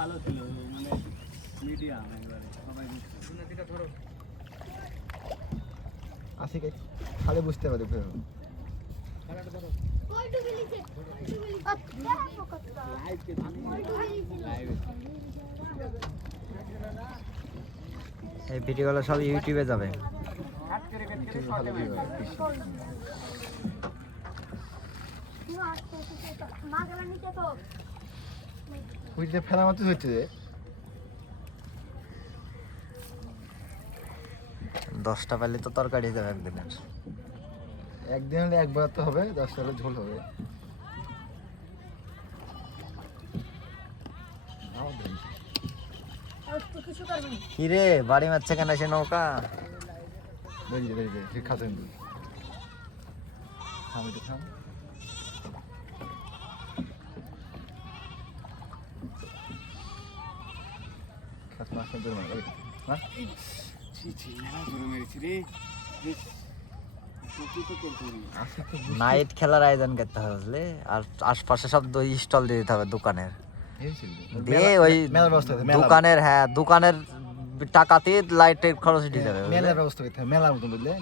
ভালো ছিল মানে মিডিয়াম একবারে সবাই বুঝতে ধরো আশিক খালি বুঝতে পারে ফের খেলাটা ধরো এই ভিডিওগুলো সব ইউটিউবে যাবে। ভালো ভিউ বুঝতে ফেলা মতো হচ্ছে যে 10টা পেলে তো তরকারি যাবে একদিনের। একদিন হলে একবার তো হবে, 10টা হলে ঝোল হবে। কি রে বাড়ি মারছে কেন সে নৌকা? বেরিয়ে বেরিয়ে ঠিক খাতে আমি তো খাম খাত মাছ ধরে মার হ্যাঁ নাইট খেলার আয়োজন করতে হবে বুঝলি, আর আশপাশে সব স্টল দিয়ে দিতে হবে দোকানের, দিয়ে ওই দোকানের হ্যাঁ দোকানের টাকাতে লাইটের খরচ দিতে হবে। মেলার ব্যবস্থা করতে হবে, মেলার মতো বুঝলে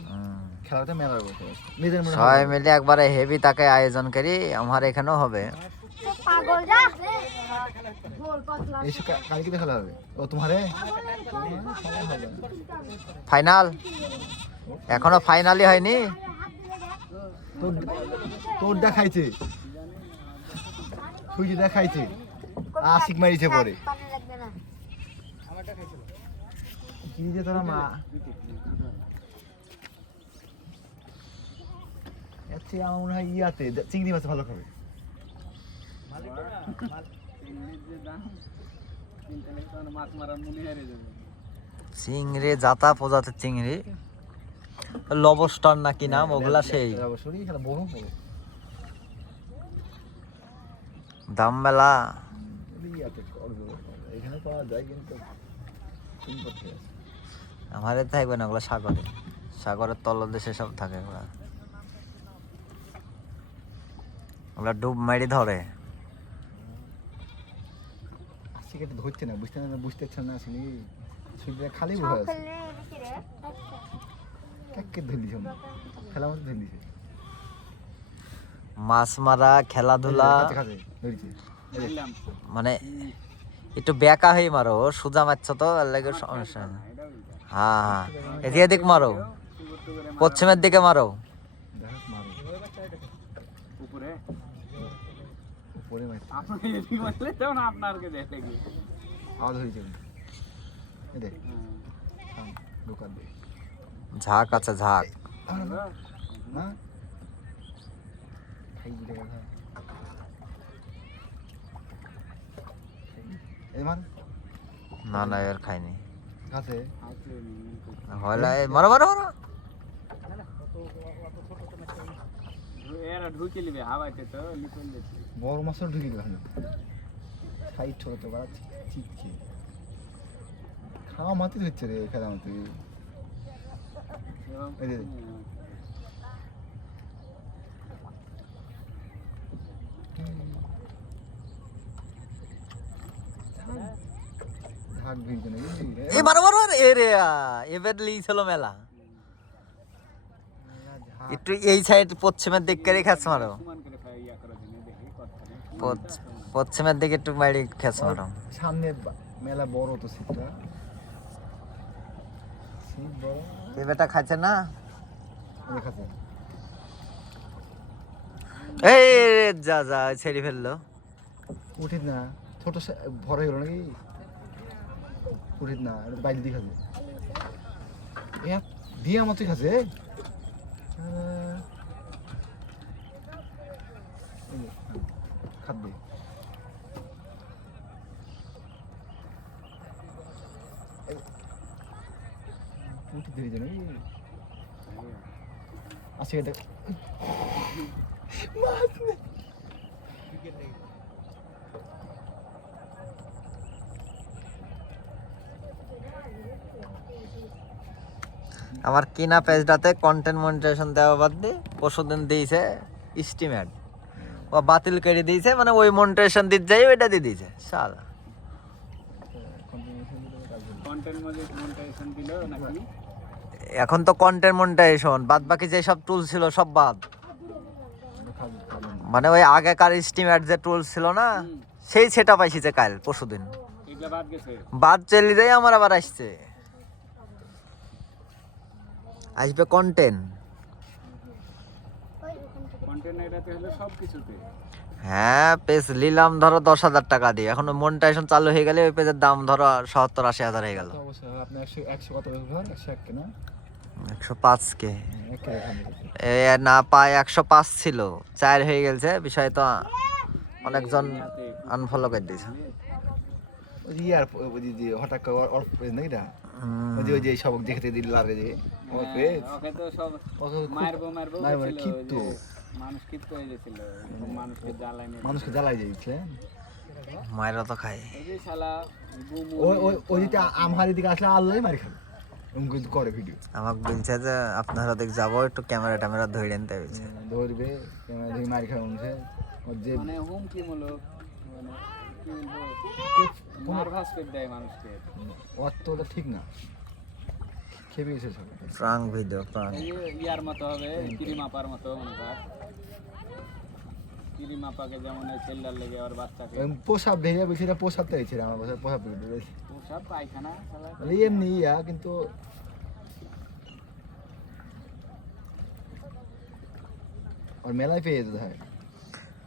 খেলাতে মেলার ব্যবস্থা নিজের মনে সবাই মিলে একবারে হেভি তাকে আয়োজন করি। আমার এখানেও হবে। কালকে খেলা হবে ও তোমারে ফাইনাল এখনো ফাইনালই হয়নি। তোর দেখাইছে তুই যে দেখাইছে আশিক মারিছে পরে কি যে তোরা মা আচ্ছা আমার মনে হয় ইয়াতে চিংড়ি মাছ ভালো খাবে। চিংড়ি জাতা প্রজাতির চিংড়ি, লবস্টার নাকি নাম ওগুলা, সেই দাম মেলা। এখানে পাওয়া যায় কিন্তু আমাদের থাকবে না ওগুলা, সাগরে সাগরের তলদেশে সব থাকে ওগুলা। ওগুলা ডুব মারি ধরে। আজকে তো ধরছে না, বুঝতে পারছেন না আসলে শরীরটা খালি বসে আছে। কাকে ধরলিছ খেলা মতো ধরলিছ মাছ মারা খেলাধুলা মানে একটু বেকা হয়ে মারো, সোজা মারছ তো এর লাগে সমস্যা। হ্যাঁ হ্যাঁ এদিকে দিক মারো, পশ্চিমের দিকে মারো। ঝাঁক আছে ঝাঁক। না না এর খাইনি। মারো মারো মারো। বড় মাছ ঢুকে গেল সাইড ছোট তো চিটকে খাওয়া মাতি হচ্ছে রে খেলা মাতি। মেলা একটু এই সাইড পশ্চিমের দিক করে খেস মারো, পশ্চিমের দিকে একটু মারি খেস মারো। সামনে মেলা বড় তো সিটটা এই বেটা খাচ্ছে না। এই যা যা ছেড়ে ফেললো। উঠিত না ছোট ভর হয়ে গেল নাকি উঠিত না বাইরে দিয়ে খাবে দিয়ে আমার তুই খাচ্ছে খাদ্য উঠে ধরে যাবে আচ্ছা এটা মাছ নেই। আমার কিনা পেজটাতে কন্টেন্ট মনিটাইজেশন দেওয়া বাদ দিয়ে পরশুদিন দিয়েছে এস্টিমেট, ও বাতিল করে দিয়েছে, মানে ওই মনিটাইজেশন দিতে যাই ওইটা দিয়ে দিয়েছে। শালা কন্টেন্ট মনিটাইজেশন দিল নাকি? এখন তো কন্টেন্ট মনিটাইজেশন, বাদ বাকি যে সব টুল ছিল সব বাদ। মানে ওই আগেকার স্টিম অ্যাড যে টুল ছিল না, সেই সেটা পাইছি যে কাল পরশুদিন এগুলা বাদ গেছে। বাদ চলে যাই, আমার আবার আসছে, আসবে কন্টেন্ট। কন্টেন্ট এটাতে হলো সব কিছুতে। হ্যাঁ, পেজ নিলাম ধরো 10,000 টাকা দিয়ে, এখন মনিটাইজেশন চালু হয়ে গেলে ওই পেজের দাম ধরো 70-80 হয়ে গেল। অবশ্যই আপনি 100 কত ব্যবহার 101 কে না 105 কে একে এখানে এ না পায়, 105 ছিল, 4 হয়ে গেছে। বিষয় তো অনেকজন আনফলো করে দিয়েছে। ওই যে আর ওই যে হঠাৎ করে অফ পেজ নাকি এটা ওই যে সবক দেখতে দিল লাগে যে ওর পেজ ওকে তো সব মারবো না মানে বলছিল, ক্ষিপ্ত ওই যে মানুষ ক্ষিপ্ত হয়ে গেছিল, মানুষকে মানুষকে জ্বালাই যাইছে মায়েরা তো খায়। ওই যে শালা গুমু ওই যে আমহারি দিকে আসলে আল্লাহই মারি খাবে এমন কিন্তু করে ভিডিও আমাকে বলছে যে আপনারা দেখ যাবো একটু ক্যামেরা ট্যামেরা ধরে নিতে বলছে। ধরবে ক্যামেরা দেখে মারি খাবে মনে ওর যে মানে হুমকি মূলক, মানে কি বলবো, নার্ভাস করে দেয় মানুষকে। অতটা ঠিক না খেপে গেছে সব প্রাং ভিডিও প্রাং। এই যে ইয়ার মতো হবে, কিরিমাপার মতো মনে কর। কিরিমাপাকে যেমন এই সেল্লার লেগে ওর বাচ্চাকে পোশাক ভেঙে বলছি এটা পোশাকটা হয়েছে আমার বাসায় পোশাক সব পায়খানা শালা। এমনি ইয়া কিন্তু আর মেলায় পেয়ে যেতে হয়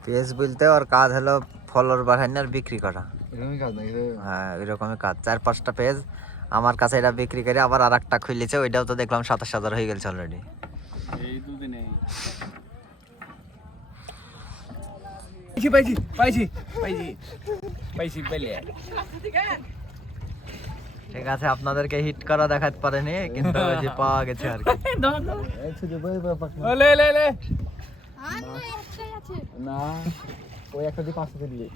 পেজ বলতে ওর কাজ হলো ফলোয়ার বাড়ানো আর বিক্রি করা। এরকমই কাজ নাকি হ্যাঁ, এরকমই কাজ। 4-5টা পেজ আমার কাছে এটা বিক্রি করে আবার আর একটা খুলেছে, ওইটাও তো দেখলাম 27,000 হয়ে গেছে অলরেডি। এই দুদিনে পাইছি পেলে। ঠিক আছে, আপনাদেরকে হিট করা দেখাতে পারেনি, কিন্তু ওই যে পাওয়া গেছে আর কি। লে না ওই একটা দিয়ে 500 দিলে